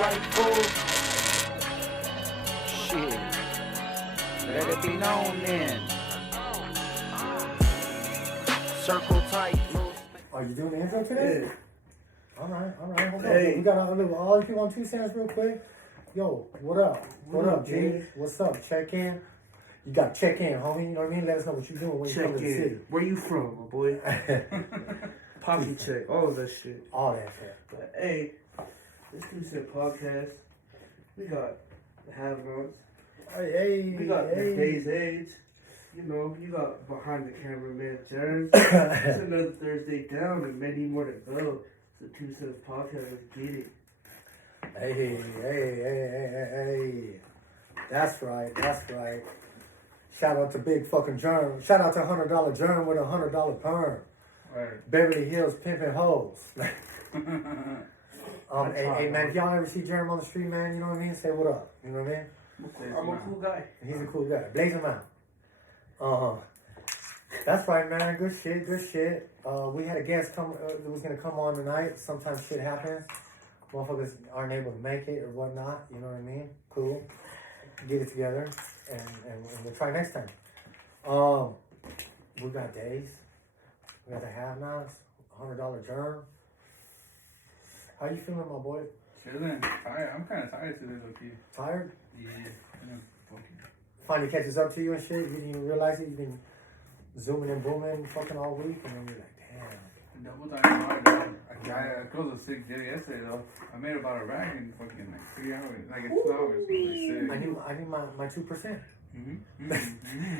right, fool? Shit. Let it be known then. Circle tight. Are you doing the intro today? Yeah. All right. Hold Hey. on. We got all you on 2 cents real quick. Yo, what up? What up, G? G? What's up? Check in. You got to check in, homie. You know what I mean? Let us know what you're doing when you Check come to the city. in. Where you from, my boy? Pocket check. All of that shit. All that shit. But hey, this 2 Cent podcast. We got the have-nots. Hey. We got the Day's Age. You know, you got behind the camera man Jerry. It's another Thursday down and many more to go. It's the 2 Cents podcast. Let's get it. Hey. That's right. Shout out to Big Fucking Germ. Shout out to $100 Germ with $100 perm. Right. Beverly Hills pimping hoes. Hey man, if y'all ever see Germ on the street, man, you know what I mean? Say what up. You know what I mean? I'm a cool guy. He's a cool guy. Blaze him out. That's right, man. Good shit. We had a guest that was gonna come on tonight. Sometimes shit happens. Motherfuckers aren't able to make it or whatnot. You know what I mean? Cool. Get it together and we'll try next time. We got days. We got the have-nots. $100 Germ. How you feeling, my boy? Chilling. Tired. I'm kind of tired today, low-key. Tired? Yeah. Fucking. Finally catches up to you and shit. You didn't even realize it. You've been zooming and booming fucking all week, and then you're like, damn. Double time hard, though. I closed a sick day yesterday, though. I made about a rack in fucking like 3 hours. Like in 2 hours. Really sick. I need my 2%.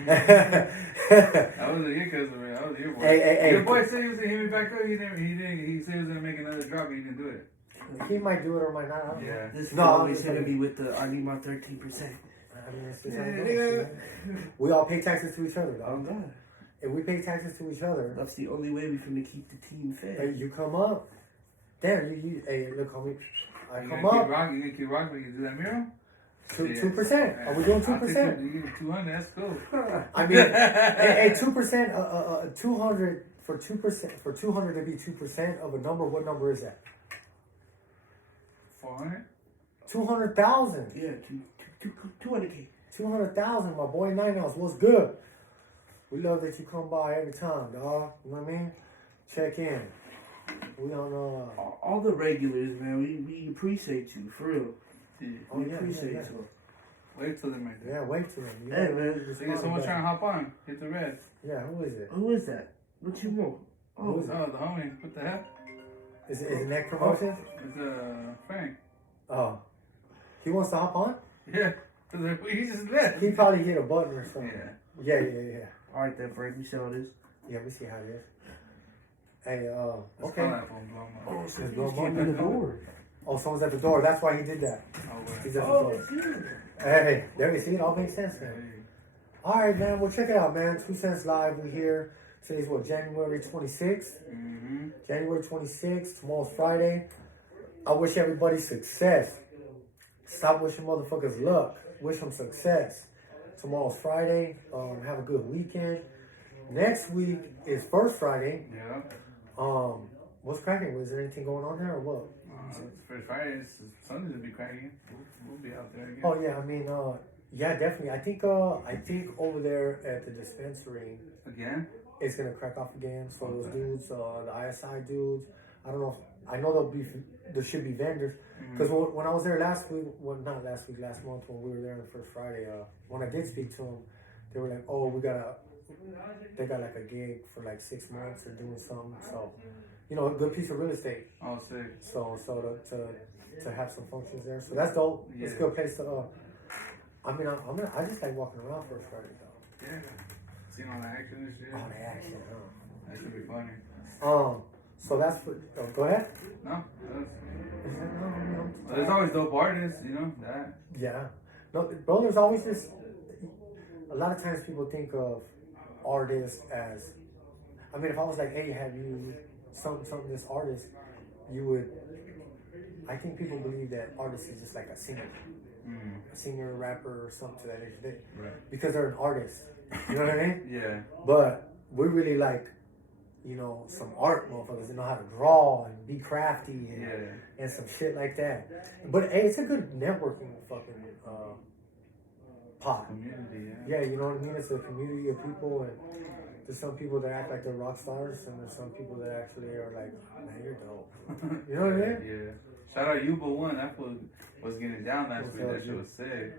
That was a year, cause man, that was a year boy. Hey. Your boy said he was gonna hit me back up. He didn't. He said he was gonna make another drop, but he didn't do it. He might do it or might not. I don't know. Yeah. This is No, always I'm gonna just be with the I need my 13%. I mean, it's just how it goes, man. We all pay taxes to each other, I'm dog. done. If we pay taxes to each other, That's the only way we can keep the team hey, fed. you come up. Damn, you hey, look, homie. I You come gonna up. keep rocking? You gonna keep rocking? You do that mural? 2%. Are we doing 2%? You give 200. That's cool. I mean, hey, 2%, 200 for 2% for 200 to be 2% of a number. What number is that? 400. 200,000. Yeah, 200K. 200,000, my boy. 9 ounce. What's good? We love that you come by every time, dog. You know what I mean? Check in. We don't know. All the regulars, man, we appreciate you, for real. Yeah. Oh, We yeah. appreciate you. Wait till they make that. Yeah, wait till them. You Hey, know, man. So you get someone trying to hop on. Hit the red. Yeah, who is it? Who is that? What you want? Who Oh, is it? Oh, the homie. What the heck? Is it Neck Promotions? It's Frank. Oh. He wants to hop on? Yeah. He just left. He probably hit a button or something. Yeah. Yeah. all right then, Frank. We see how it is. Yeah, we see how it is. Hey, Let's okay. call that phone blow him up. Oh, so Just he's blow him keeping up. the door. Oh, someone's at the door. That's why he did that. Oh, He's wait. at the Oh, door. it's good. Hey, there you see. It all makes sense, man. Hey. All right, man. Well, check it out, man. 2 Cents Live. We're here. Today's what? January 26th. Mm-hmm. January 26th. Tomorrow's Friday. I wish everybody success. Stop wishing motherfuckers luck. Wish them success. Tomorrow's Friday. Have a good weekend. Next week is First Friday. Yeah. What's cracking? Was there anything going on there or what? It's First Friday. Sundays will be cracking. We'll be out there again. Oh yeah, I mean, yeah, definitely. I think over there at the dispensary, Again? it's gonna crack off again. So those dudes, the ISI dudes, I don't know. I know there should be vendors. Because when I was there last week, well, not last week, last month when we were there on the First Friday, when I did speak to them, they were like, oh, they got like a gig for like 6 months. They're doing something. So, you know, a good piece of real estate. Oh, sick. So to have some functions there. So that's dope. It's a good place to, I mean, I just like walking around First Friday though. Yeah. Seeing all the action and shit. Oh, the action, huh? That should be funny. So that's what, go ahead. No? No. There's always dope artists, you know? That. Yeah. No, bro, there's always this. A lot of times people think of artists as. I mean, if I was like, hey, have you some this artist, you would. I think people believe that artist is just like a singer. A singer, rapper, or something to that nature. Right. Because they're an artist. You know what I mean? Yeah. But we really like, you know, some art, motherfuckers that know how to draw and be crafty and, Yeah. and some shit like that. But hey, it's a good networking fucking pot. Community, Yeah, you know what I mean? It's a community of people, and there's some people that act like they're rock stars, and there's some people that actually are like, man, you're dope. You know what I mean? Yeah. Shout out Yuba One. That fool was getting down last What's week. up, That shit dude? was sick.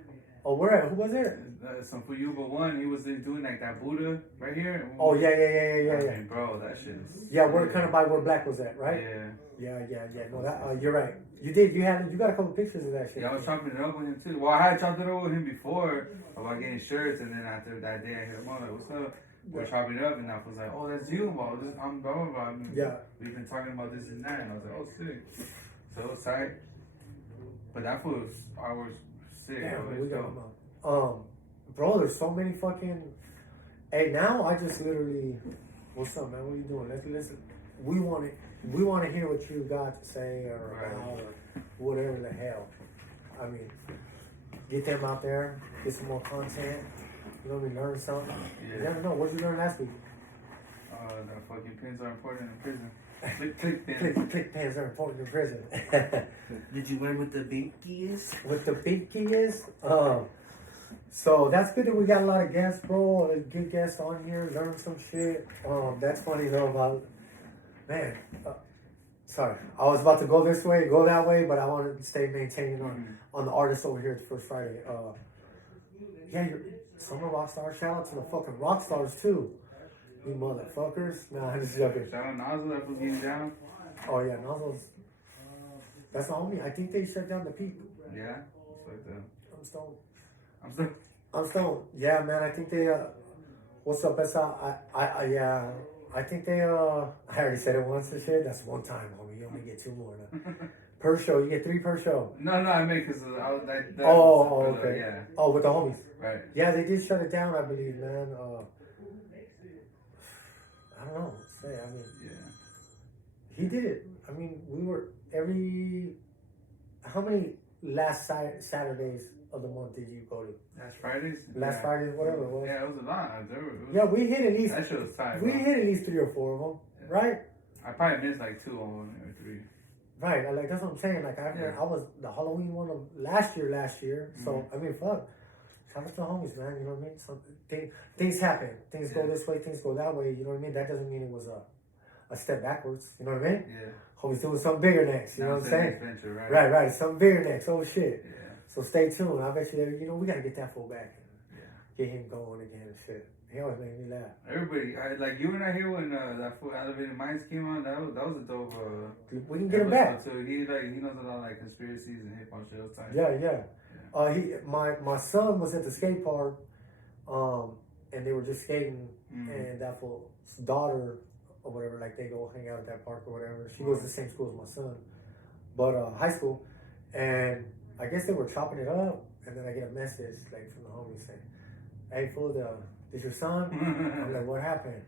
Oh, where at? Who was there? Some for Yuba One. He was doing like that Buddha right here. Oh, yeah. I mean, bro, that shit is. Yeah, we're kind of by where Black was at, right? Yeah. Yeah. No, that you're right. You did. You got a couple pictures of that shit. Yeah, I was chopping it up with him too. Well, I had chopped it up with him before about getting shirts, and then after that day, I hit him up like, "What's up?" We're chopping it up, and I was like, "Oh, that's you, bro. I'm blah blah blah." I mean, Yeah. We've been talking about this and that, and I was like, "Oh, sick." So it was tight. But that food was ours sick. Yeah, Bro. we It's got dope. them. Bro, there's so many fucking. Hey, now I just literally. What's up, man? What are you doing? Let's listen. We want to hear what you got to say or about or whatever the hell. I mean, get them out there, get some more content. You know, we learn something. Yeah. You never know. What did you learn last week? The fucking pins are important in prison. Click pins. Click pans are important in prison. Did you learn what the binky is? What the big key is? So that's good that we got a lot of guests, bro. A good guests on here, learn some shit. That's funny though about man. Sorry, I was about to go this way, go that way, but I wanted to stay maintaining on the artists over here at First Friday. Yeah, you're summer rock stars. Shout out to the fucking rock stars too. You motherfuckers. Nah, I'm just joking. Shout out Nozzle that was getting down. Oh yeah, Nozzle's. That's the homie. I think they shut down the peak. Yeah. It's like that. I'm stoned. I'm still. I'm stoned. Yeah, man. I think they. What's up, Esa? Yeah. I think they. I already said it once and shit. That's one time, homie. You only get two more now. Per show. You get 3 per show. No, I mean, because I was like. Okay. Yeah. Oh, with the homies. Right. Yeah, they did shut it down, I believe, man. I don't know. Say, I mean. Yeah. He did it. I mean, we were every. How many last Saturdays of the month did you go to? Last Fridays? Last Fridays, whatever it was. Yeah, it was a lot. Yeah, we hit at least. That shit was tight. We bro. hit at least 3 or 4 of them, right? I probably missed like 2 on one or 3. Right. Like that's what I'm saying. Like I was the Halloween one of last year. So I mean, fuck. Shout out to the homies, man. You know what I mean? Things happen. Things go this way. Things go that way. You know what I mean? That doesn't mean it was a step backwards. You know what I mean? Yeah. Homies doing something bigger next. You know what I'm saying? Adventure, right? Right. Something bigger next. Oh shit. Yeah. So stay tuned. I bet you, we gotta get that fool back. Yeah. Get him going again and shit. He always made me laugh. Everybody, like you and I here when that full Elevated Minds came on. That was a dope. We can get him back. So he knows a lot of like conspiracies and hip hop shit. It was tight. Yeah. My son was at the skate park, and they were just skating, and that fool's daughter or whatever, like they go hang out at that park or whatever. She goes to the same school as my son, but high school, and I guess they were chopping it up, and then I get a message like from the homie saying, "Hey fool, is your son?" I'm like, "What happened?"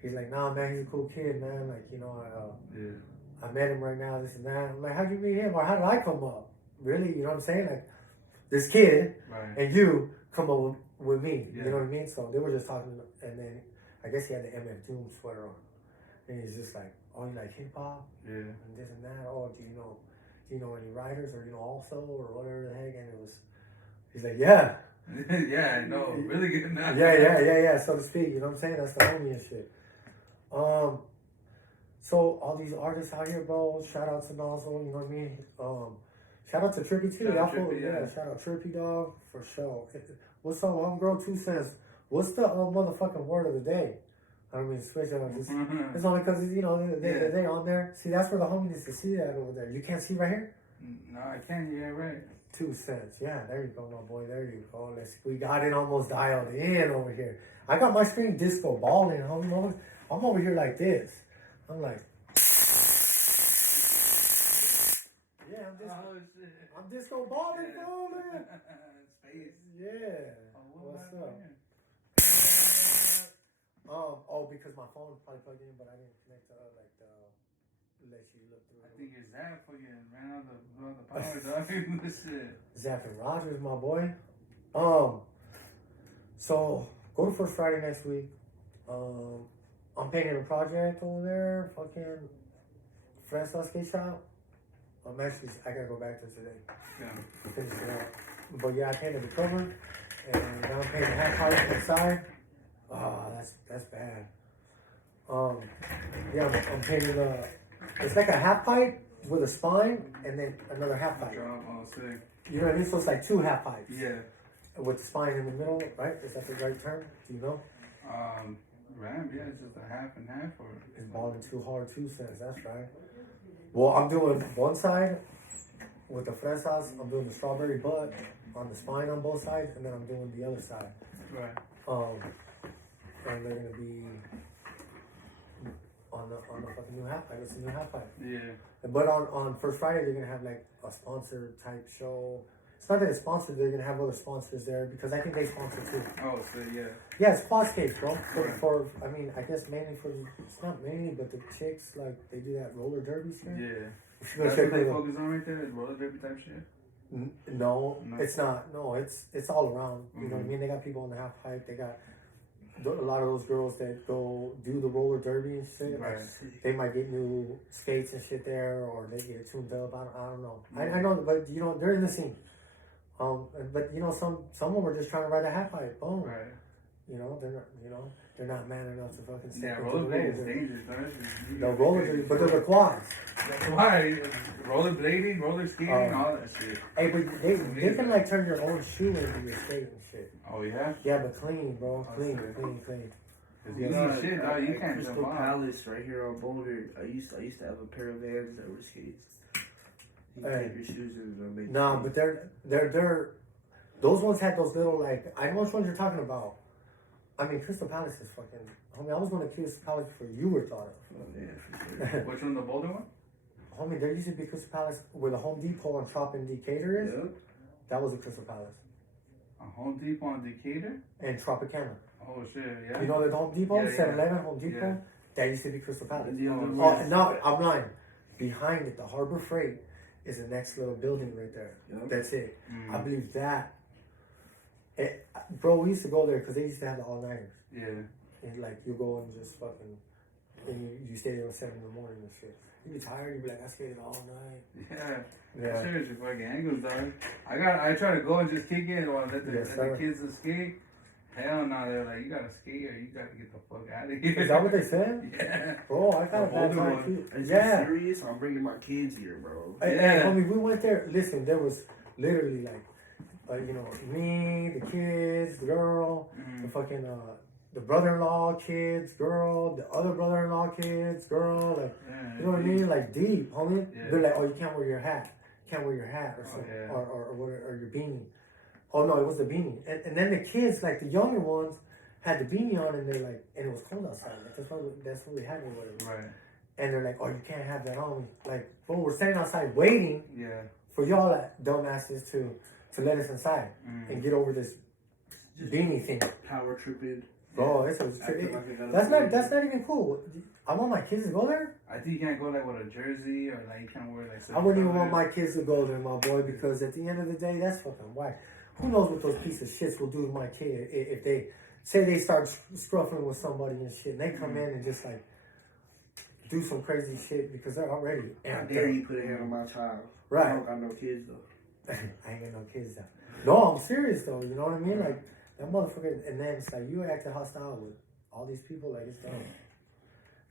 He's like, "Nah, man, he's a cool kid, man. Like, you know, I met him right now, this and that." I'm like, "How'd you meet him? Or how did I come up? Really? You know what I'm saying? Like, this kid and you come up with me. You know what I mean?" So they were just talking, and then I guess he had the MF Doom sweater on, and he's just like, "Oh, you like hip hop? Yeah. And this and that. Oh, do you know any writers or also or whatever the heck?" And it was, he's like, "Yeah." Yeah, I know. Really good now. Yeah, so to speak. You know what I'm saying? That's the homie and shit. So all these artists out here, bro. Shout out to Nozzle. You know what I mean? Shout out to Trippy too. Shout out Trippy, yeah. Shout out Trippy, dog, for sure. What's up, homegirl? 2 Cents. What's the motherfucking word of the day? I don't mean to switch it up. It's only because they're on there. See, that's where the homie needs to see that over there. You can't see right here. No, I can. Yeah, right. 2 Cents. Yeah, there you go, my boy. There you go. We got it almost dialed in over here. I got my screen disco balling, homie. I'm over here like this. I'm like, yeah, I'm disco balling, balling. Space. Yeah. What's up? Because my phone probably plugged in, but I didn't connect to let you look through. I think your Zap fucking ran out the power, dog. This shit. Zapping Rogers, my boy. So go to First Friday next week. I'm painting a project over there. Fucking Fresno skate shop. I'm actually, I gotta go back to today. Yeah. Finish it up. But yeah, I painted the cover, and now I'm painting the half pipe inside. Oh, that's bad. Yeah, I'm painting it's like a half pipe with a spine, and then another half pipe. Drop, oh, sick. You know what I mean? So it's like two half pipes. Yeah. With the spine in the middle, right? Is that the right term? Do you know? Ramp, yeah, it's just a half and half, or It's balling too hard, 2 cents. That's right. Well, I'm doing one side with the fresas. I'm doing the strawberry butt on the spine on both sides, and then I'm doing the other side. right. And they're gonna be on the fucking new half pipe. It's a new half pipe. Yeah. But on First Friday, they're gonna have like a sponsored type show. It's not that it's sponsored. They're gonna have other sponsors there because I think they sponsor too. Oh, so yeah. Yeah, it's quadscapes, bro. Right. For I mean, I guess mainly for it's not mainly, but the chicks like they do that roller derby shit. Yeah. You should go That's check what they it out. focus on right there, is roller derby type shit. No, No. it's not. No, it's all around. You know what I Mhm. mean? They got people on the half pipe. They got a lot of those girls that go do the roller derby and shit. Right. They might get new skates and shit there, or they get it tuned up. I don't know. I know, but you know they're in the scene. But you know some of them are just trying to ride a half pipe. Boom. Right. You know they're not man enough to fucking step Yeah, into the rollerblade is roller. dangerous, man. The roller derby, but they're the quads. That's why. Rollerblading, roller skating, all that shit. Hey, but they can like turn your own shoe into your skate and shit. Oh, yeah? Yeah, but clean, bro. Oh, Clean. It's Yeah. easy No, shit, dog. You at can't Crystal jump off. Palace right here on Boulder. I used to have a pair of Vans that were skates. You Hey. take your shoes in and make Nah, but they're those ones had those little like I know which ones you're talking about. I mean, Crystal Palace is fucking. Homie, I was going to Crystal Palace before you were thought Oh, yeah, for sure. Which one, the Boulder one? Homie, there used to be Crystal Palace where the Home Depot on Trop and Decatur is. Yep. That was a Crystal Palace. A Home Depot on Decatur? And Tropicana. Oh, shit, yeah. You know the Home Depot? Yeah, yeah. 7-Eleven, Home Depot? Yeah. That used to be Crystal Palace. And the other Oh, one. Oh, no, I'm lying. Behind it, the Harbor Freight is the next little building right there. Yep. That's it. Mm. I believe that. Bro, we used to go there because they used to have the all-nighters. Yeah. And like you go and just fucking, and you stay there till 7 in the morning and shit. You be tired, you be like, I skated all night. Yeah. Yeah. Sure, it's your fucking angles, dog. I try to go and just kick in or let the, Yes, let sir. the kids skate. Hell no, they're like, you gotta skate or you gotta get the fuck out of here. Is that what they said? Yeah. Bro, I got a The bad older time one. too. Is Yeah. you serious? I'm bringing my kids here, bro. Hey, Yeah. homie, we went there. Listen, there was literally like, you know, me, the kids, the girl, the fucking, the brother-in-law kids, girl, the other brother-in-law kids, girl, like, Yeah, you know what I mean? Like deep, homie. Yeah. They're like, oh, you can't wear your hat. Can't wear your hat or Oh, something, yeah. or your beanie. Oh no, it was the beanie. And then the kids, like the younger ones, had the beanie on, and they're like, and it was cold outside. Like that's what we had or whatever. Right. And they're like, oh, you can't have that on. Like, bro, we're standing outside waiting Yeah. for y'all dumbasses to let us inside and get over this beanie thing. Power tripping. Bro, this was Acting like I gotta that's not even cool. I want my kids to go there. I think you can't go like with a jersey or like you can't wear like. I wouldn't even want my kids to go there, my boy, because at the end of the day, that's fucking whack. Who knows what those pieces of shits will do to my kid if they say they start scruffing with somebody and shit, and they come in and just like do some crazy shit because they're already How amped dare up. you put a hand on my child? Right. I don't got no kids though. I ain't got no kids though. No, I'm serious though. You know what I mean? Like that motherfucker. And then it's like you acting hostile with all these people. Like it's dumb.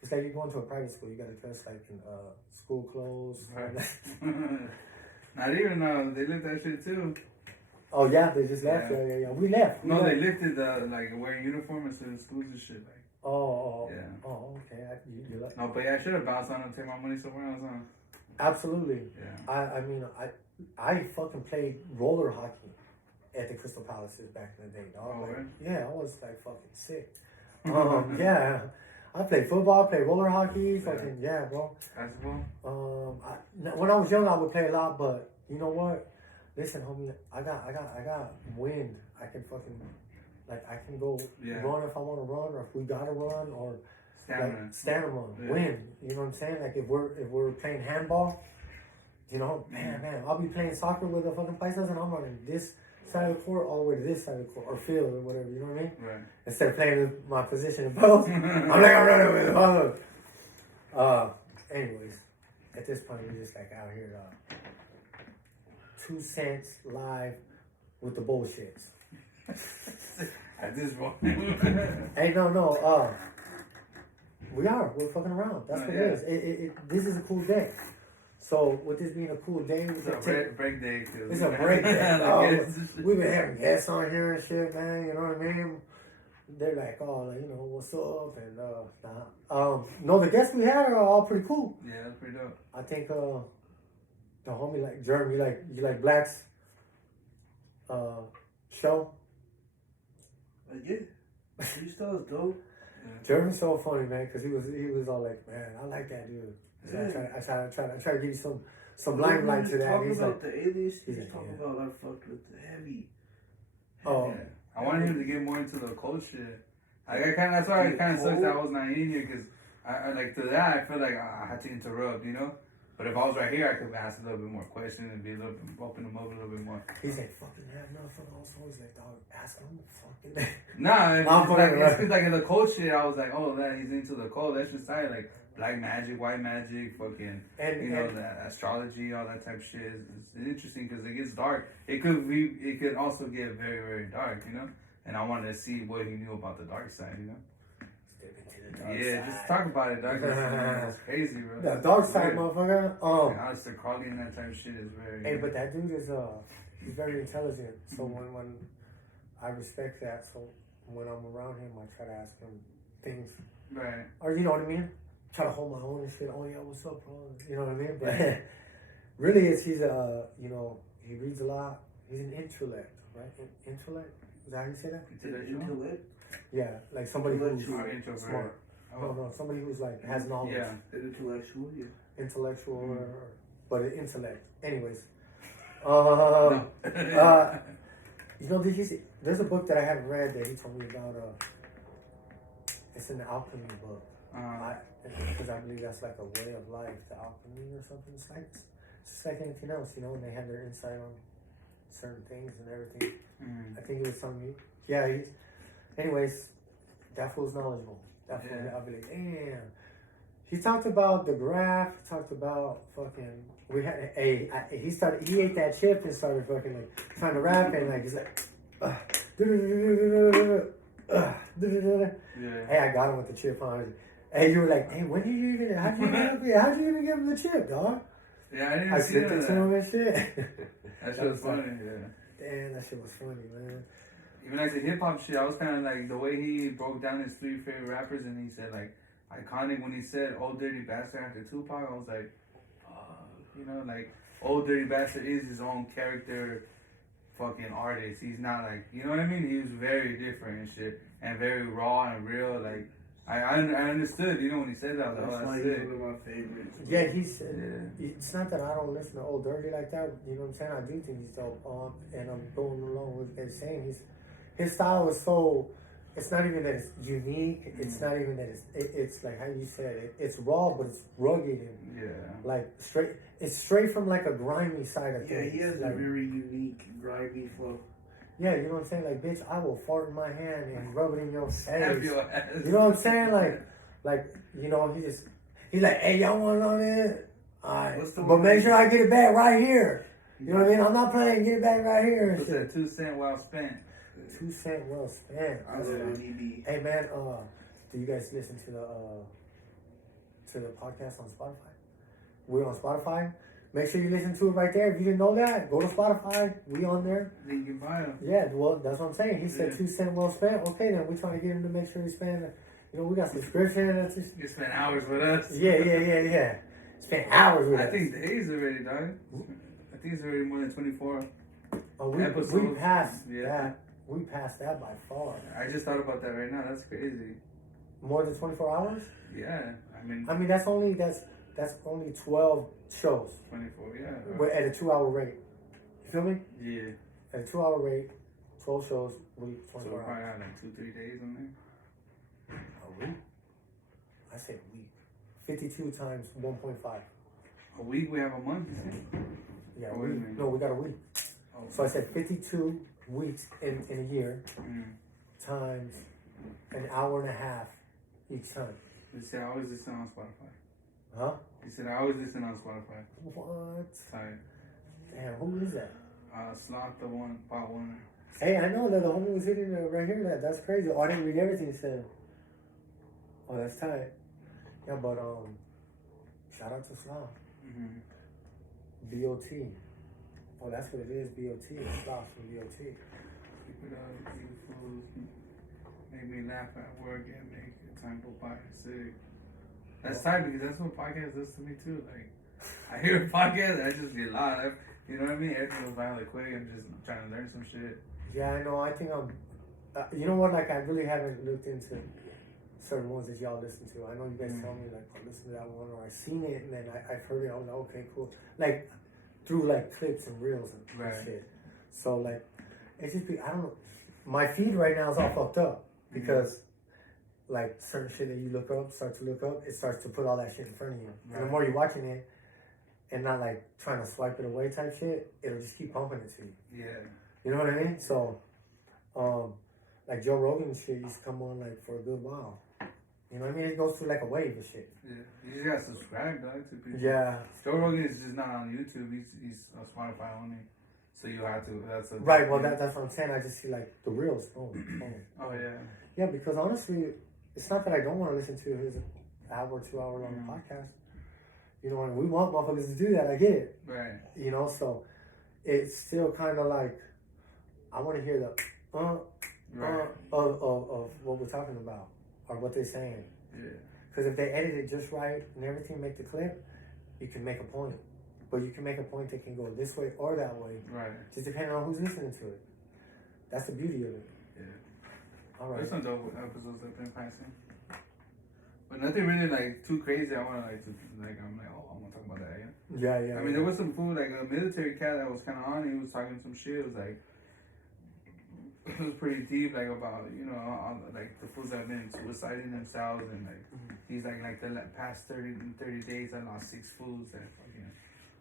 It's like you're going to a private school. You got to dress like in school clothes. Right. Not even they lift that shit too. Oh yeah, they just left. Yeah. Yeah. We left. No, they lifted like wearing uniform instead of schools and shit. Like, Oh. Yeah. Oh, okay. You like? no, but yeah, I should have bounced on and take my money somewhere else. Huh? Absolutely. Yeah. I mean, I fucking played roller hockey at the Crystal Palaces back in the day, dog. Oh, Like, really? yeah, I was like fucking sick. Yeah, I played football, played roller hockey, fucking yeah, bro. Basketball. When I was young, I would play a lot, but you know what? Listen, homie, I got wind. I can fucking I can go Yeah. run if I want to run, or if we gotta run, or Stamina. like stamina, Yeah. wind. You know what I'm saying? Like if we're playing handball, you know, man, I'll be playing soccer with the fucking paisas and I'm running this side of the court all the way to this side of the court, or field, or whatever, you know what I mean? Right. Instead of playing with my position in post, I'm running with the ball. Anyways, at this point, we're just like out here, 2 cents live with the bullshits. At this point. Hey, we're fucking around. That's what it is. This is a cool day. So with this being a cool day, It's a break day. It's a break day. We've been having guests on here and shit, man. You know what I mean? They're like, what's up? And no, the guests we had are all pretty cool. Yeah, that's pretty dope. I think the homie like Jerm, you like Black's show. Yeah, freestyle is dope. Jeremy's so funny, man, because he was all like, man, I like that dude. So I try to give you some limelight to that. Talking He's about like, the aliens. he's He's like, talking yeah. about I fucked with the heavy. Oh, Yeah. I wanted him to get more into the cold shit. That's why it kind of sucks that I was not in here because I like to that I feel like I had to interrupt, you know. But if I was right here, I could ask a little bit more questions and be a little bit, open him up a little bit more. he's like, fucking have nothing. Also, he's like, dog, ask him fucking. Nah, I'm it's because like in the cold shit, I was like, oh, that he's into the cold. That's just like black magic, white magic, fucking, the astrology, all that type of shit. It's interesting because it gets dark. It could also get very, very dark, you know. And I wanted to see what he knew about the dark side, you know. Just talk about it, dog. It's crazy, bro. The dark side, motherfucker. Aleister Crowley and that type of shit is very. Hey, but that dude is he's very intelligent. So when I respect that, so when I'm around him, I try to ask him things. Right. Or you know what I mean? Try to hold my own and shit. Oh yeah, what's up, bro? You know what I mean? But really, he's he reads a lot. He's an intellect, right? Intellect. Is that how you say that? Intellect. Yeah, like somebody who's Intellectual. smart. No, somebody who's like has knowledge. Yeah. Intellectual, yeah. Intellectual, but an intellect. Anyways, there's a book that I haven't read that he told me about. It's an alchemy book. Because I believe that's like a way of life, the alchemy or something. It's just like anything else, you know. And they have their insight on certain things and everything. I think it was something. Yeah. Anyways, that fool's knowledgeable. Definitely, I'll be like, damn. He talked about the graph. He talked about fucking. He ate that chip and started fucking like trying to rap and like he's like, Hey, I got him with the chip on. Hey, you were like, hey, when did you even? How'd you even give him the chip, dog? Yeah, I didn't I see sent that. it to him and shit. That shit was funny. Yeah. Damn, that shit was funny, man. Even like the hip hop shit, I was kind of like the way he broke down his 3 favorite rappers, and he said like iconic when he said "Old Dirty Bastard" after Tupac. I was like, fuck, you know, like Old Dirty Bastard is his own character, fucking artist. He's not like, you know what I mean? He was very different and shit, and very raw and real. Like I understood, you know, when he said that. I was like, That's oh, why that's he's it. one of my favorites. Yeah, it's not that I don't listen to Old Dirty like that. You know what I'm saying? I do think he's dope. And I'm going along with it saying his style is so. It's not even that it's unique. It's not even that it's like how you said it. It's raw, but it's rugged and like straight. It's straight from like a grimy side of things. Yeah, he has like, a very unique, grimy flow. Yeah, you know what I'm saying? Like, bitch, I will fart in my hand and rub it in your face. Your ass. You know what I'm saying? Like, you know, he's like, hey, y'all want on it? Alright, but make sure I get it back right here. You know what I mean? I'm not playing. Get it back right here. What's that? 2 cent well spent. 2 cent well spent. Hey man, do you guys listen to the podcast on Spotify? We're on Spotify. Make sure you listen to it right there. If you didn't know that, go to Spotify. We on there. Link in bio. Yeah, well, that's what I'm saying. He said 2 cent well spent. Okay, then we're trying to get him to make sure he spend. You know, we got subscription. You spent hours with us. Yeah. Spent hours with us. I think days already, dog. I think it's already more than 24 episodes. We passed that. We passed that by far. I just thought about that right now. That's crazy. More than 24 hours? Yeah, I mean that's only 12 shows. 24. Yeah. We're at a 2-hour rate. You feel me? Yeah. At a 2-hour rate, 12 shows, week, So 24 we're probably hours. got like 2-3 days on there. A week? I said week. 52 times 1.5. A week we have a month. You see? Yeah, Oh, wait a minute. No, we got a week. Oh, So I said 52 weeks in a year times an hour and a half each time. He said I always listen on Spotify. Huh? He said I always listen on Spotify. What? Tight. Damn, who is that? Sloth the one, pot one. Hey, I know that the homie was hitting it right here. That's crazy. Oh, I didn't read everything he said. Oh, that's tight. Yeah, but shout out to Sloth. Mm-hmm. BOT. Oh, that's what it is. BOT. Sloth from BOT. Keep it up, eat food, make me laugh at work and make time go by sick. That's tight because that's what podcast does to me too. Like, I hear a podcast, I just get loud. You know what I mean? Everything goes by really quick. I'm just trying to learn some shit. Yeah, I know. I think I'm. You know what? Like, I really haven't looked into certain ones that y'all listen to. I know you guys tell me like, oh, listen to that one, or I've seen it and then I've heard it. I was like, okay, cool. Like through like clips and reels and shit. So like, it's just I don't know. My feed right now is all fucked up because like certain shit that you start to look up, it starts to put all that shit in front of you. Right. And the more you're watching it and not like trying to swipe it away type shit, it'll just keep pumping it to you. Yeah. You know what I mean? So, like Joe Rogan shit used to come on like for a good while. You know what I mean? It goes through like a wave of shit. Yeah. You just gotta subscribe, dog, to people. Yeah. Joe Rogan is just not on YouTube. He's on Spotify only. So you have to. That's a Right. Well, that's what I'm saying. I just see like the reels. Oh, yeah. Yeah, because honestly, it's not that I don't want to listen to his hour, 2 hour long podcast. You know, and we want motherfuckers to do that. I get it. Right. You know, so it's still kind of like I want to hear the of what we're talking about or what they're saying. Yeah. Because if they edit it just right and everything, make the clip, you can make a point. But you can make a point that can go this way or that way. Right. Just depending on who's listening to it. That's the beauty of it. Yeah. All right. There's some dope episodes I've been passing. But nothing really like too crazy. I want to I'm like, oh, I want to talk about that. Yeah. Yeah. I mean, there was some food like a military cat that was kind of on. He was talking some shit. It was like, it was pretty deep, like about all, like the fools that have been suiciding themselves, and like he's like the past 30 days I lost 6 fools that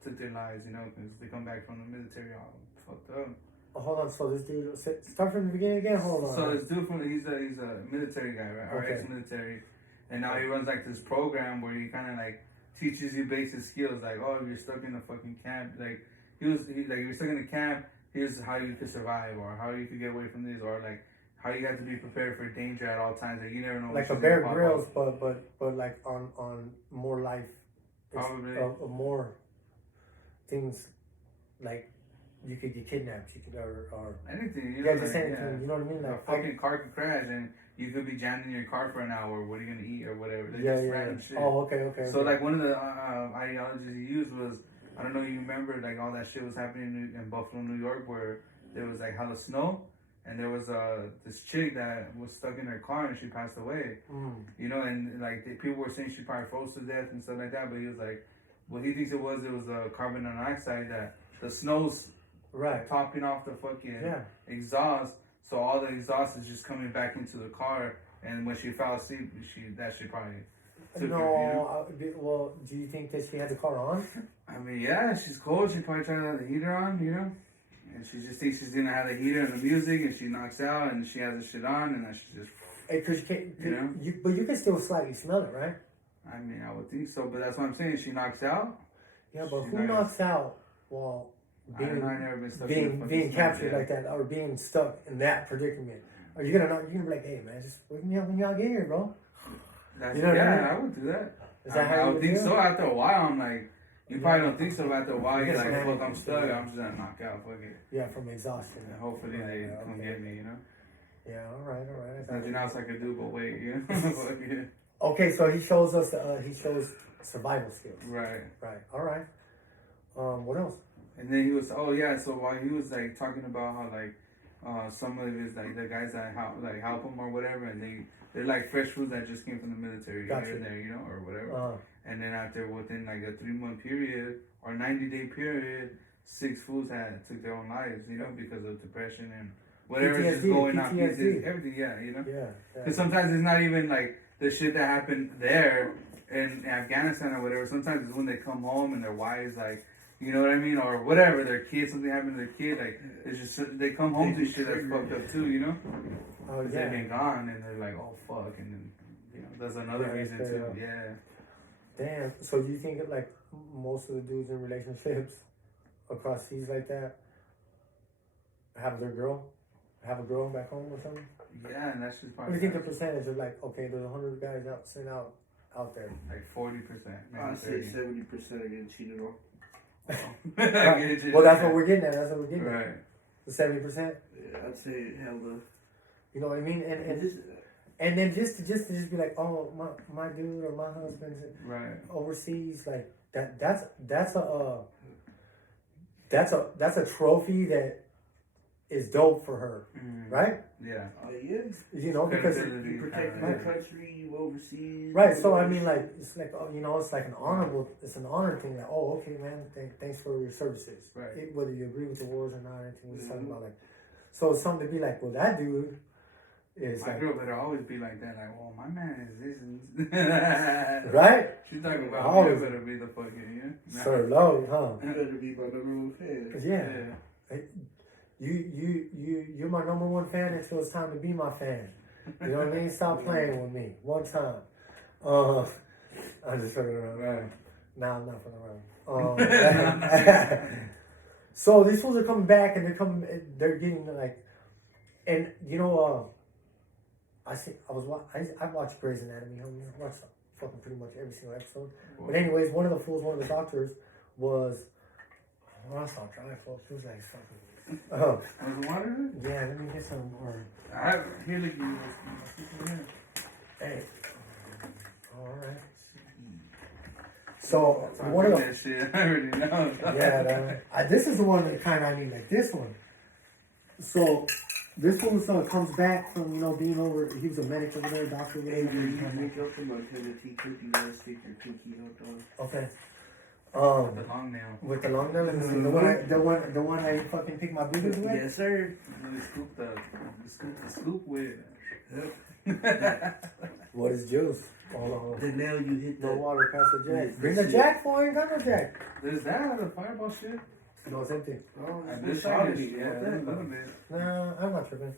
took their lives, because they come back from the military all fucked up. Oh, hold on. So this dude, start from the beginning again. Hold on. So this dude he's a military guy, right? Or ex-military, and now he runs like this program where he kind of like teaches you basic skills, like, oh, if you're stuck in a fucking camp, like you're stuck in a camp. Here's how you could survive, or how you could get away from this, or like how you have to be prepared for danger at all times. Like you never know. Like a Bear Grylls, but like on more life. Probably. More things like you could get kidnapped, you could or anything. Just anything. You know what I mean? Like a fucking car could crash and you could be jammed in your car for an hour. What are you gonna eat or whatever? Random shit. Oh, okay. So like one of the ideologies he used was, I don't know if you remember, like all that shit was happening in Buffalo, New York, where there was like hella snow, and there was this chick that was stuck in her car and she passed away. And like people were saying she probably froze to death and stuff like that, but he was like, what he thinks it was carbon monoxide, that the snow's topping off the fucking exhaust, so all the exhaust is just coming back into the car, and when she fell asleep, that shit probably took her, well, do you think that she had the car on? I mean, yeah, she's cold. She probably tried to have the heater on, and she just thinks she's gonna have the heater and the music, and she knocks out, and she has the shit on, and then she just. Because but you can still slightly smell it, right? I mean, I would think so, but that's what I'm saying. She knocks out. Yeah, but who knocks out while being captured like that, or being stuck in that predicament? Are you gonna be like, hey man, just wake me up when y'all get here, bro? I would do that. I would think so. After a while, I'm like, you probably don't think so. But after a while, you're like, fuck, I'm stuck. I'm just gonna knock out. Fuck it. Yeah, from exhaustion. And hopefully they come get me. Yeah, all right. There's nothing else I could do but wait. Okay, so he shows survival skills. Right. All right. What else? And then he was, so while he was like talking about how like some of his like the guys that help him or whatever, and they're like fresh foods that just came from the military here and there, or whatever. And then within like a 3-month period or 90-day period, 6 fools took their own lives, because of depression and whatever is going on, everything, Yeah. Because sometimes it's not even like the shit that happened there in Afghanistan or whatever. Sometimes it's when they come home and their wives like You know what I mean? Or whatever, their kid, something happened to their kid. Like, it's just, they come home to shit that's fucked up too, you know? Oh, Because yeah. they've been gone and they're like, oh fuck. And then, you know, that's another Yeah, reason that's too. fair. Yeah. Damn. So do you think like most of the dudes in relationships across seas like that have a girl back home or something? Yeah, and that's just What do you think the percentage of like, okay, there's 100 guys sent out there? like 40%. I'd say Maybe 70% are getting cheated on. 30. Right. Well, that's what we're getting at. That's what we're getting at. Right. The 70%. Yeah, I'd say hella. You know what I mean? And then just to be like, oh, my dude or my husband's Right. overseas, like that's a trophy that is dope for her, right? Yeah. Yeah. You know, because You protect your country, you overseas. right. So I mean, like it's like you know, it's like it's an honor thing. Like, oh, okay, man, thanks for your services. Right. Whether you agree with the wars or not, anything we're talking about, like, so it's something to be like, well, that dude is My like, girl better always be like that. Like, well, my man is this and right? She's talking about Always. me. I better be the fucking Sir low, huh? You better be my number one fan. Yeah. You're my number one fan until it's time to be my fan. You know what I mean? Stop playing with me one time. I'm just fucking around. Right. Nah, I'm not fucking around. So these fools are coming back and they're getting like, and you know, I watched Grey's Anatomy. I watched fucking pretty much every single episode. But anyways, one of the doctors was. Well, I saw dry, folks. It was like fucking. Oh. Was water? Yeah, let me get some more. Here, look, you. Hey. Alright. So, one of the. That shit, I already know. Yeah, this is the one that kind of I need, like this one. So, this one comes back from, you know, being over. He was a medic over there, doctor over there. You make up for my Tennessee cookie, you gotta stick your cookie out on. Okay. The long nail. With the long nail, the one I fucking pick my boobies with. Yes, sir. We scoop the scoop with. What is juice? Hold The on. nail you hit No the water past the jack. Yes, Bring the yes. jack for you. Got no jack. There's that, the fireball shit. No, it's empty. Oh, I it's just been shot shot it. Yeah, a little bit. Nah, I'm not tripping.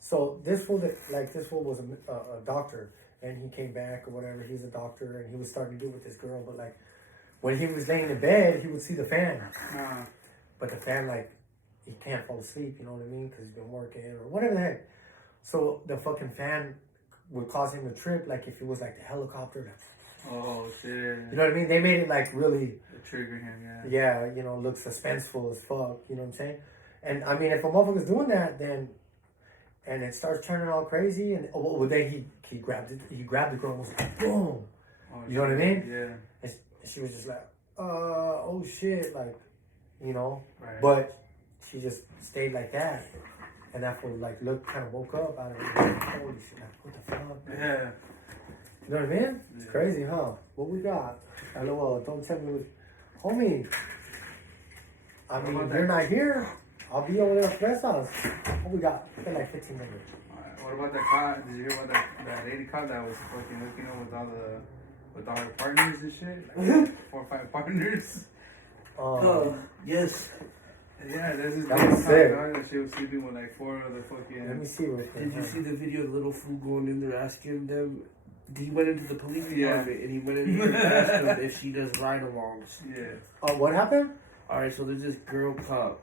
So this fool was a doctor, and he came back or whatever. He's a doctor, and he was starting to do it with this girl, but like when he was laying in bed, he would see the fan, but the fan like he can't fall asleep. You know what I mean? Because he's been working or whatever the heck. So the fucking fan would cause him to trip, like if it was like the helicopter. Like, Oh shit. you know what I mean? They made it like really. Trigger him, yeah. Yeah, you know, look suspenseful as fuck. You know what I'm saying? And I mean, if a motherfucker's doing that, then and it starts turning all crazy, and well, then he grabbed it. He grabbed the girl and was like, boom. Oh, You know what I mean? Yeah. And she was just like, oh shit, like, you know. Right. But she just stayed like that, and that fool like kind of woke up out of it. Like, holy shit, like, what the fuck? Yeah. You know what I mean? It's Yeah. crazy, huh? What we got? LOL. Don't tell me what. Homie, I mean, you're not here. I'll be over there at Fresh House. What we got? It's been like 15 minutes. What about that cop? Did you hear about that lady cop that was fucking hooking up with all her partners and shit? Like 4 or 5 partners. yes. Yeah, there's this That lady was cop sick. that she was sleeping with like 4 other fucking. Let me see real quick. Did you see the video of the little fool going in there asking them? He went into the police department and he went in there and asked them if she does ride-alongs. Yeah. What happened? Alright, so there's this girl cop.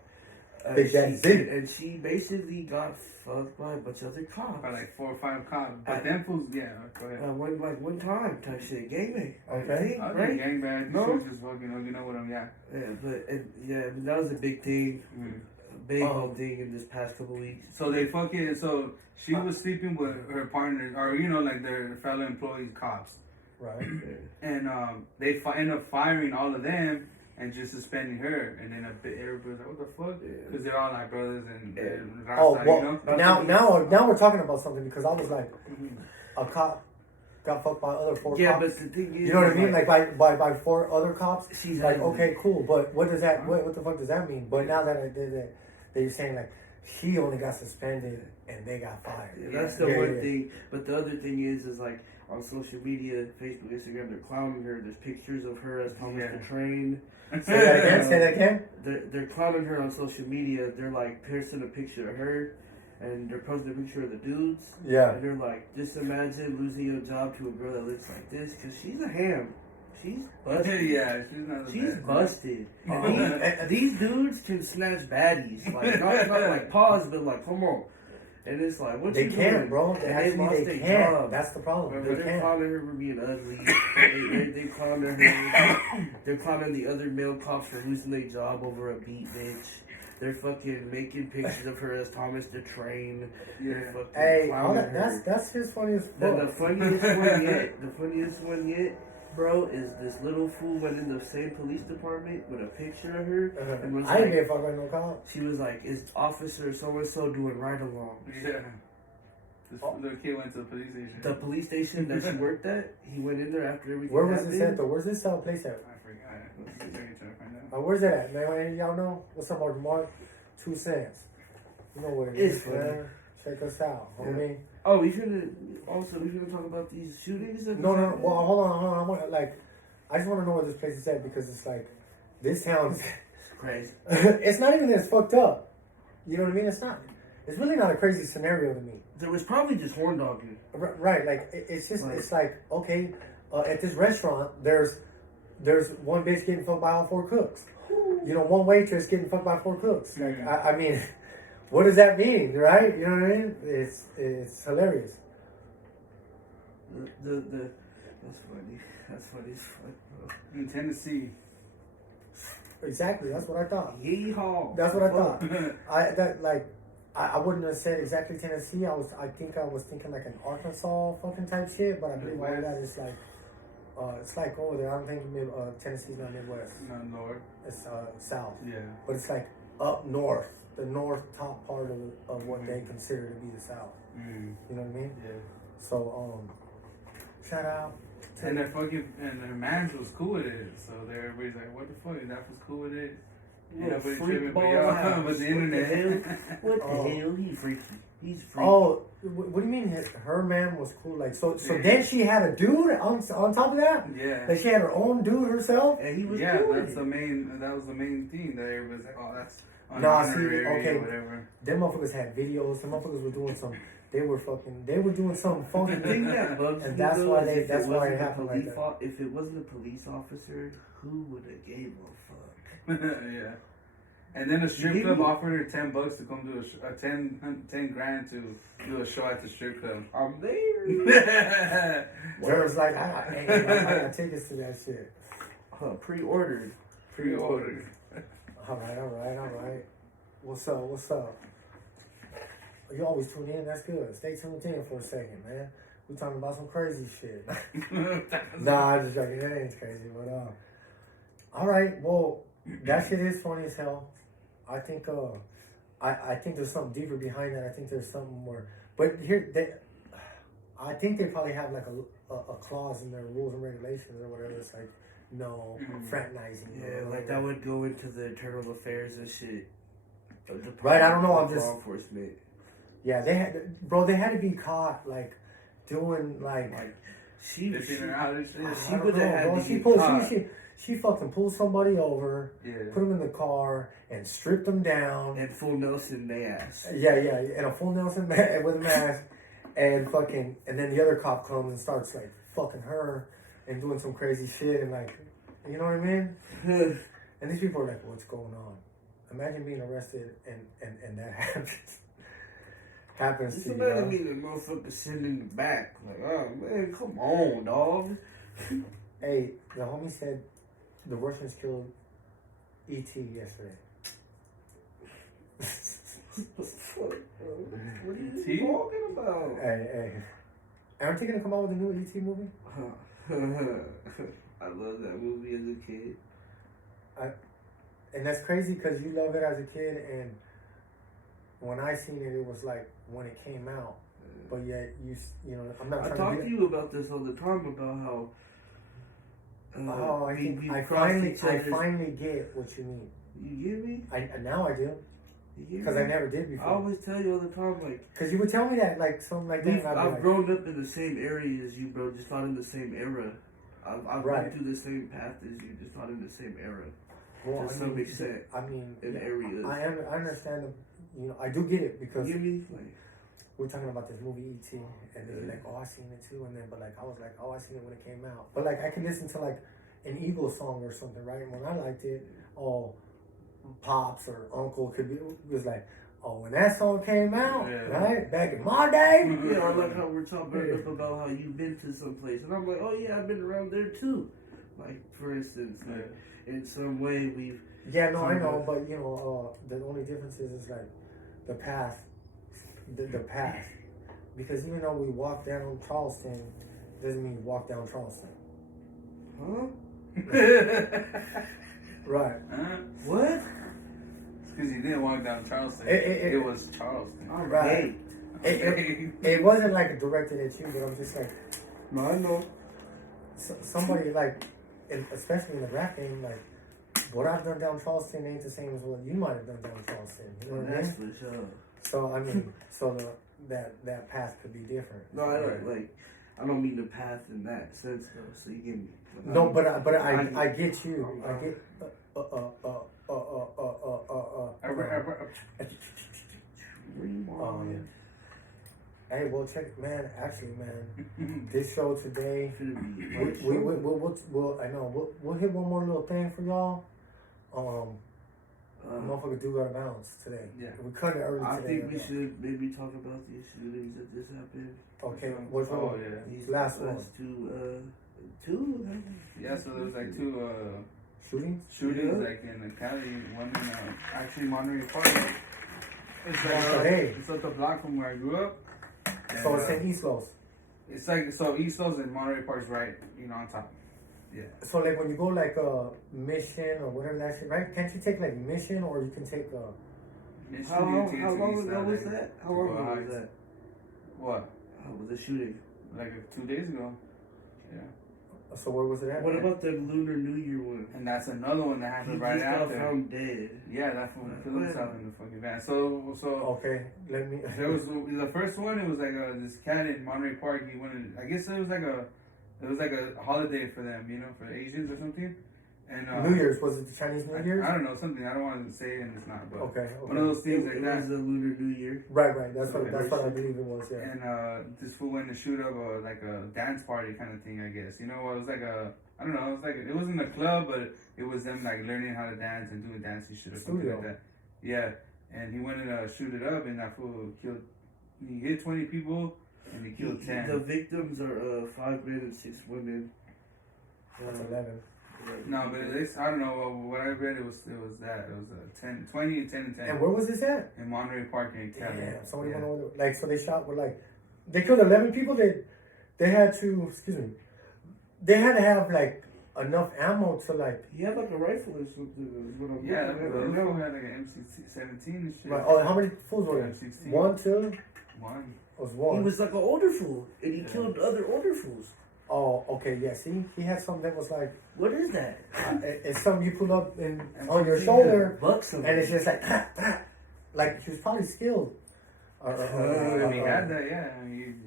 Big Daddy Z. And she basically got fucked by a bunch of other cops. By like 4 or 5 cops. But them fools, yeah, go ahead. One time type shit, gangbang. Okay. I was right? gangbang. No. She was just fucking hooking up with them, yeah. Yeah, but that was a big thing, a big whole thing in this past couple weeks. So so she was sleeping with her partners, or you know, like their fellow employees, cops. Right. And they end up firing all of them and just suspending her. And then everybody's like, what the fuck? Because they're all like brothers and raza, Oh, well, you know? now we're talking about something because I was like, a cop got fucked by other 4 Yeah, cops. but the thing is, You know what I mean? Like by 4 other cops. she's Like, okay, cool, but what does that? What the fuck does that mean? But now that I did that, you're saying like he only got suspended and they got fired. Yeah, that's the one thing. But the other thing is like on social media, Facebook, Instagram, they're clowning her. There's pictures of her as Thomas the Train. Say that again. Say that again. They're clowning her on social media. They're like posting a picture of her, and they're posting a picture of the dudes. Yeah. And they're like, just imagine losing your job to a girl that looks like this, because she's a ham. She's busted. Yeah, she's not. She's busted. These dudes can snatch baddies, like not like pause, but like come on. And it's like, what They you can't, doing? bro. They can't. Job. That's the problem. They're clowning her for being ugly. They clowning her. They're clowning the other male cops for losing their job over a beat bitch. They're fucking making pictures of her as Thomas the Train. Yeah. Hey, that's his funniest. Then the funniest one yet, bro, is this little fool went in the same police department with a picture of her. And was I didn't give a fuck about no cop. She was like, "Is Officer so and so doing right along?" Yeah. This little kid went to the police station. The police station that she worked at, he went in there after everything. Where was happened. this at though? Where's this place at? I forgot. Let's see if I can try to find out. Where's that at, man? Any of y'all know? What's up, Mark? 2 cents. You know what it It's is, funny. man. Check us out, homie. Oh, we gonna talk about these shootings? No. Well, hold on. I want I just want to know where this place is at because it's like, this sounds crazy. It's not even as fucked up. You know what I mean? It's not. It's really not a crazy scenario to me. There was probably just horn dogging. Right. Like it's just it's like okay, at this restaurant there's one bitch getting fucked by all 4 cooks. You know, one waitress getting fucked by 4 cooks. Like I mean, what does that mean, right? You know what I mean? It's hilarious. That's funny as fuck, bro. In Tennessee. Exactly. That's what I thought. Yeehaw. That's what I thought. I wouldn't have said exactly Tennessee. I think I was thinking like an Arkansas fucking type shit, but I believe all that is like it's like over there. I'm thinking maybe Tennessee's not Midwest. Not north. It's south. Yeah. But it's like up north, the north top part of what they consider to be the South. Mm. You know what I mean? Yeah. So shout out. And their mans was cool with it. So everybody's like, what the fuck? That was cool with it. Everybody tripping, but y'all with the internet. What the hell? He's freaky. He's freaky. Oh, what do you mean her man was cool? Like so then she had a dude on top of that? Yeah. Like she had her own dude herself? And he was that was the main thing that everybody's like, oh, that's honorary or whatever. Them motherfuckers had videos. Them motherfuckers were doing they were doing something funky. And that's why it happened like that. If it wasn't a police officer, who would have gave a fuck? Yeah. And then a strip club offered her $10 to come do $10 grand to do a show at the strip club. I'm there. Jared's like, I got tickets to that shit. Pre-ordered. All right. What's up? You always tune in. That's good. Stay tuned in for a second, man. We talking about some crazy shit. Nah, I'm just joking. That ain't crazy, but all right. Well, that shit is funny as hell. I think I think there's something deeper behind that. I think there's something more. But I think they probably have like a clause in their rules and regulations or whatever. It's like no fraternizing. Yeah, like that would go into the internal affairs and shit. Right, I don't know. I'm just law enforcement. Yeah, they had to be caught like doing like she would have she fucking pulled somebody over, put them in the car, and stripped them down. And full Nelson their ass. Yeah, and a full Nelson with a mask, and then the other cop comes and starts like fucking her and doing some crazy shit and like, you know what I mean? And these people are like, what's going on? Imagine being arrested and that happens to you. Imagine me the motherfucker sitting in the back. Like, oh man, come on, dog. Hey, the homie said the Russians killed E.T. yesterday. What are you talking about? Hey. Aren't you gonna come out with a new E.T. movie? I love that movie as a kid. And that's crazy because you love it as a kid, and when I seen it, it was like when it came out. But yet you know, I'm not. I talk to you about this all the time about how. I finally get what you mean. You get me? Now I do. because I never did I before. always tell you all the time, like, Because you would tell me that, like, something like that. and I'd be I've like, grown up in the same area as you, bro, just not in the same era. I've Right. been through the same path as you, just not in the same era. well, to some extent, I mean, in yeah, areas. I understand. I do get it because You get me? Like, we're talking about this movie E.T. and they're like, oh, I seen it too, and then but like I was like, oh, I seen it when it came out. But like I can listen to like an Eagles song or something, right? And when I liked it, oh, pops or uncle could be was like, oh, when that song came out, right back in my day. yeah, I like how we're talking about how you've been to some place, and I'm like, oh yeah, I've been around there too. Like for instance, like, in some way we've. Yeah, no, I know, but the only difference is like the path, the path, because even though we walk down Charleston, doesn't mean walk down Charleston. Huh? Right. What? It's because you didn't walk down Charleston. It was Charleston. I'm Right. It wasn't like directed at you, but I'm just like, No, I know. somebody like, especially in the rap game, like, what I've done down Charleston ain't the same as what you might have done down Charleston. You know what I That's mean? for sure. So I mean, that path could be different. No, I don't like. I don't mean the path in that sense though. So you get me. No, but I get you. I get. Hey, well, check, man. Actually, man, this show today, we'll I know we'll hit one more little thing for y'all. Motherfucker do got a bounce today. Yeah, we cut it early I today. think we should maybe talk about these shootings that just happened. Okay, what's wrong? Oh yeah. These Last one. two. Yeah, so there was like two Shootings? shootings like in the county. One in actually Monterey Park. It's Today. it's up the block from where I grew up. And, So it's in East Los. It's like East Los and Monterey Park's right, on top. Yeah. So like when you go like Mission or whatever that shit, right? Can't you take like Mission or you can take How long ago was that? How long ago was that? What? Was the shooting? Like 2 days ago. Yeah. So where was it at? What about the Lunar New Year one? And that's another one that happened right got after. found dead. Yeah, that's when we killed himself in the fucking van. So Okay, let me. there was the first one. It was like this cat in Monterey Park. He wanted. I guess it was like a holiday for them, for Asians or something. And New Year's, was it the Chinese New Year's? I don't know, something. I don't want to say it and it's not, but Okay. one of those things like It that. was the Lunar New Year. Right. That's what I believe it was. Yeah. And this fool went to shoot up like a dance party kind of thing, I guess. It was like I don't know. It wasn't a club, but it was them like learning how to dance and doing dancing shit or something like that. Yeah, and he went and shoot it up, and that fool killed. He hit 20 people, and he killed 10. The victims are 5 men and 6 women. That's 11. No, but I don't know what I read. It was 10, 20, and 10 and 10. And where was this at? In Monterey Park in Cali. Yeah. Somebody went over there. Like, so they shot with like, they killed 11 people. They had to. Excuse me. They had to have like enough ammo to like. He had like a rifle or something. Yeah, the fool had like an MC-17 and shit. Right. Oh, how many fools were there? M16. 1, 2. One. It was one. He was like an older fool, and he killed other older fools. Oh, okay, yeah. See, he had something that was like. What is that? It's something you pull up on your shoulder, Bucks and it's just like, like he was probably skilled. If he had that, yeah.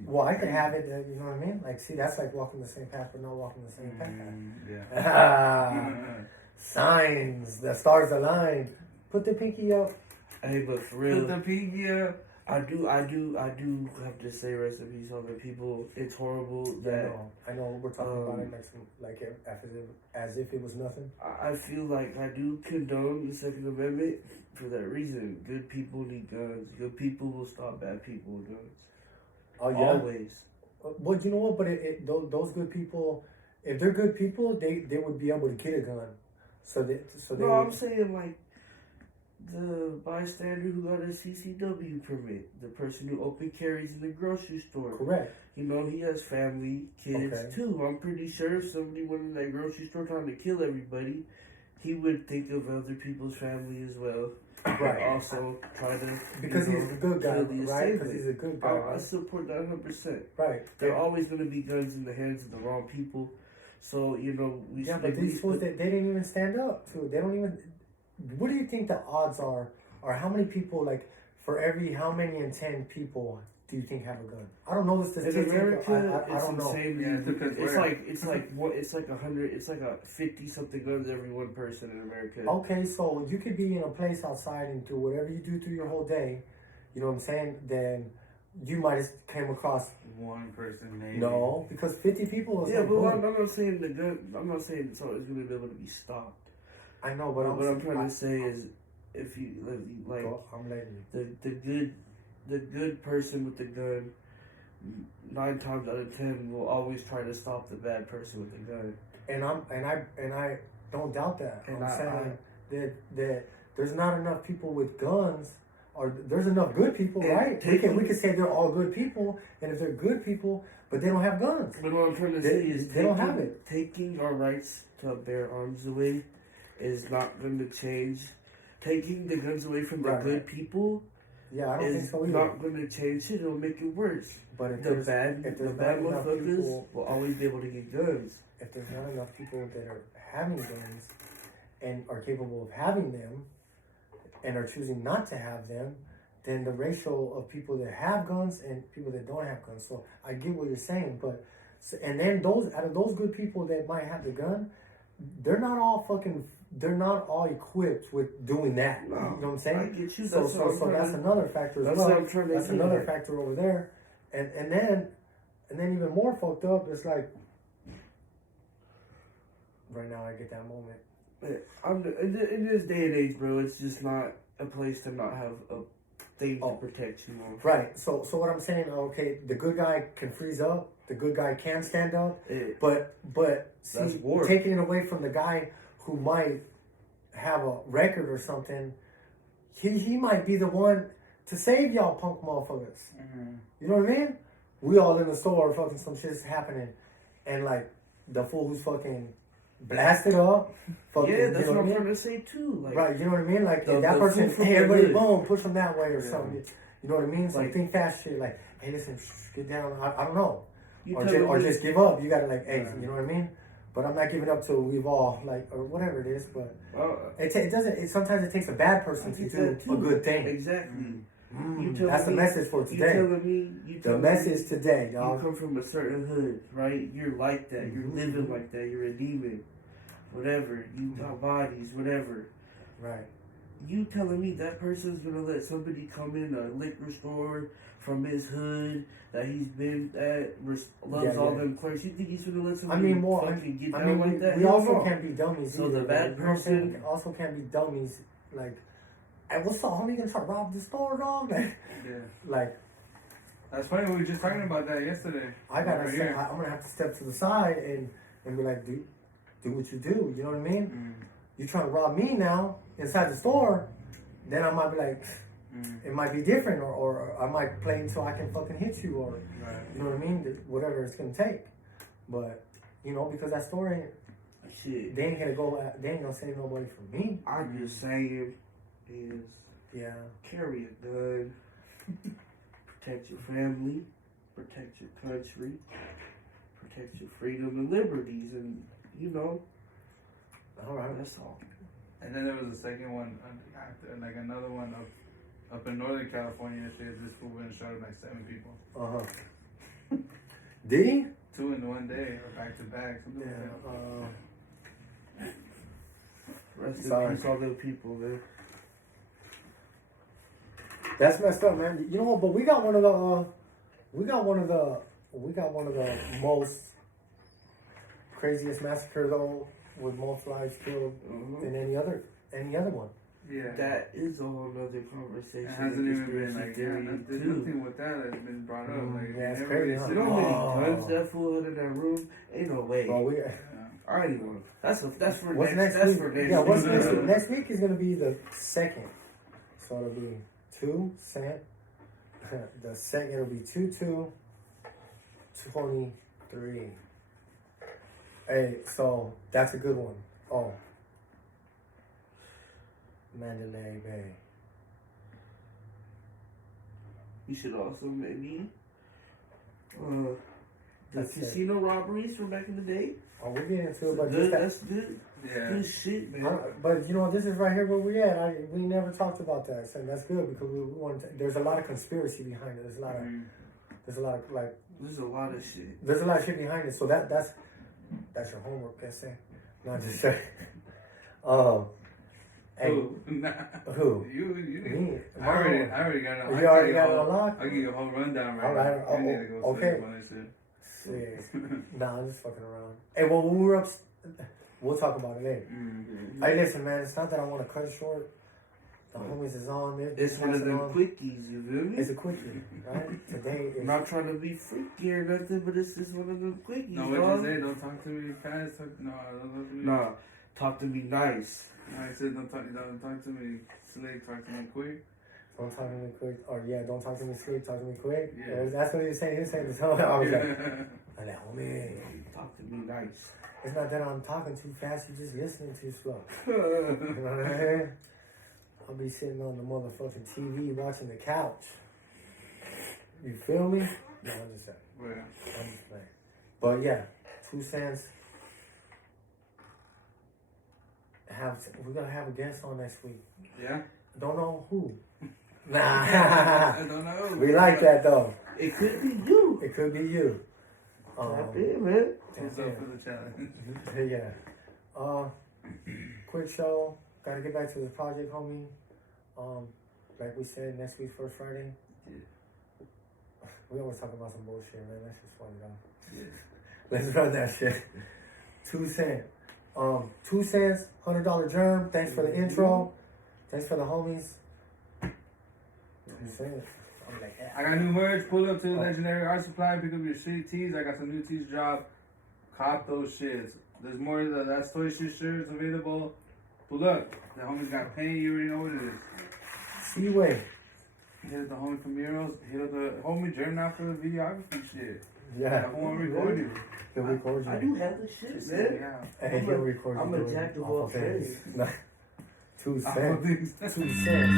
Well, I could have it. You know what I mean? Like, see, that's like walking the same path, but not walking the same path. Yeah. Signs. The stars aligned. Put the pinky up. Hey, but for real, Put the pinky up. I do have to say rest in peace on the people. It's horrible that I know we're talking about it like as if it was nothing. I feel like I do condone the Second Amendment for that reason. Good people need guns. Good people will stop bad people with guns. Oh yeah. Always. Well, you know what? But those good people, if they're good people, they would be able to get a gun. So they. No, I'm saying like the bystander who got a CCW permit, the person who open carries in the grocery store. Correct. He has family, kids too. I'm pretty sure if somebody went in that grocery store trying to kill everybody, he would think of other people's family as well. Right. Also try to because he's a good guy, right? Because he's a good guy. I support that 100%. Right. There are always going to be guns in the hands of the wrong people. So but these fools they didn't even stand up to. They don't even. What do you think the odds are or how many people, like, for every how many in 10 people do you think have a gun? I don't know the In statistic. America, I it's don't know. insane. Yeah, because It's like 100. It's like a 50 something guns every one person in America. Okay, so you could be in a place outside and do whatever you do through your whole day. You know what I'm saying? Then you might have came across one person, maybe. no, because 50 people is Yeah, like, but boom. I'm not saying the gun. I'm not saying so it's gonna be able to be stopped. I know, but What I'm trying to say is, if you like I'm letting you. the good person with the gun, 9 times out of 10 will always try to stop the bad person with the gun. And I don't doubt that. And I'm saying that there's not enough people with guns, or there's enough good people, And right? We can say they're all good people, and if they're good people, but they don't have guns. But what I'm trying to say is they don't have it. Taking our rights to bear arms away is not going to change. Taking the guns away from the good people Yeah, I don't think is so either. not going to change it. It'll make it worse. But if The there's bad not enough motherfuckers people, will always be able to get guns. if there's not enough people that are having guns and are capable of having them and are choosing not to have them, then the ratio of people that have guns and people that don't have guns. So I get what you're saying, but and then those out of those good people that might have the gun, they're not all equipped with doing that. No, you know what I'm saying? I get you. So that's another factor as That's well. what I'm trying to That's get another at. factor over there. And then even more fucked up, it's like right now I get that moment. In this day and age, bro, it's just not a place to not have a thing to protect you on. Right. So what I'm saying, okay, the good guy can freeze up, the good guy can stand up, but That's see, war. taking it away from the guy who might have a record or something, he might be the one to save y'all punk motherfuckers. Mm-hmm. You know what I mean? We all in the store, fucking some shit's happening, and like the fool who's fucking blasted up. Fucking, Yeah, that's you know what I'm I mean? trying to say too. Like, Right, you know what I mean? Like The- that the person, fool from hey, the everybody, hood. boom, push them that way or Yeah. something. You know what I mean? Some Like- think fast shit, like, hey, listen, get down. I don't know, you or telling me- just give up. You gotta like, hey, Yeah. you know what I mean? But I'm not giving up till we've all like, or whatever it is. But it doesn't. It sometimes it takes a bad person I to get do that too. a good thing. Exactly. You telling That's the me- message for You today. telling me? You The telling message me today, you dog. come from a certain hood, right? You're like that. You're Mhm. living like that. You're a demon. Whatever. You got bodies. Whatever. Right. You telling me that person's gonna let somebody come in a liquor store from his hood that he's been at, loves all them clerks? You think he's gonna let somebody fucking get down like that? we Hell also no. can't be dummies So either. the bad like, you know what I'm saying? person- We also can't be dummies. Like, hey, what's up, homie? You gonna try to rob the store, dog? Yeah. Like, That's funny. We were just talking about that yesterday. I gotta Right say, here. I'm gonna have to step to the side and be like, do what you do. You know what I mean? Mm. You trying to rob me now inside the store? Then I might be like, it might be different, or I might play until I can fucking hit you, or Right. you know what I mean? Whatever it's gonna take. But you know, because that store ain't, Shit. they ain't gonna save nobody from me. I'm just saying is Yeah. carry a gun, protect your family, protect your country, protect your freedom and liberties, and you know, All right. that's all. And then there was a second one, after, like another one up in Northern California. Yesterday, this fool went and shot like 7 people. Did he? 2 in one day, or back to back. Something Yeah. like that. Rest Sorry. in peace, all them people, man. That's messed up, man. You know what? But we got one of the most craziest massacre though, with most lives killed than any other one. Yeah. That is a whole nother conversation. It hasn't even been Conspiracy like, theory, there's too. nothing with that that's been brought up. Like, Yeah, it's never crazy, really huh? You said- know how many Oh. guns that fool had in that room? Ain't no way. Well, we. I ain't even. That's for What's next. next That's week? for next. Yeah, what's week. next week? Next week is gonna be the second. So it'll be 2 cent. The second it'll be 2223. Hey, so that's a good one. Oh. Mandalay Bay. You should also maybe the That's it. casino robberies from back in the day. Oh, we'll get into it, but Good, just that. that's good. Yeah. Good shit, man. But you know, this is right here where we at. We never talked about that, so that's good because we want. There's a lot of conspiracy behind it. There's a lot of like. There's a lot of shit. There's a lot of shit behind it. So that's your homework, I say. Not just say. Hey, who? You. Me. I already got it. You already got it unlocked? I'll give you a whole rundown right All right. now. You need to go Okay. sleep on this shit. Shit. Nah, I'm just fucking around. Hey, well, when we're up, we'll talk about it later. Mm-hmm. Hey, listen, man. It's not that I want to cut it short. The homies is on there. It's one of them quickies, you feel me? It's a quickie, right? Today I'm is. not trying to be freaky or nothing, but it's just one of them quickies, No, what dog. you say? Don't talk to me fast. No, don't talk to me. Nah, talk to me nice. I said don't talk to me slick. Talk to me quick. Don't talk to me quick. Or yeah, don't talk to me sleep. Talk to me quick. Yeah. That's what he was saying. He was saying this whole. I was like, homie. Talk to me nice. It's not that I'm talking too fast. You're just listening too slow. You know what I mean? I'll be sitting on the motherfucking TV watching the couch. You feel me? No, I'm just saying. Well, I'm just playing. But yeah, 2 Cents. We're gonna have a guest on next week. yeah. Don't know who. I Nah. don't know. We like that though. It could be you. It could be you. Tap in, man. What's up for the challenge? Yeah. Quick show. Gotta get back to the project, homie. Like we said, next week's first Friday. Yeah. We always talk about some bullshit, man. That's just funny though. Yeah. Let's run that shit. 2 Cents. 2 Cents, $100 germ. Thanks for the intro. Thanks for the homies. I'm saying it. I'm like, yeah. I got new merch. Pull up to the Legendary Art Supply. Pick up your shit tees. I got some new tees drop. Cop those shits. There's more of the That's Toy Shit shirts available. Pull up. The homies got paint. You already know what it is. Seaway. Hit up the homie from Heroes. Hit up the homie Jerm out for the videography shit. Yeah. I want to record you. He'll record you. I do have the shit, Just man. say, yeah. Hey, he'll record you. I'm a doing jack of awful all things. trades. Nah. 2 Awful Cents. things. 2 Cents.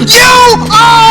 You are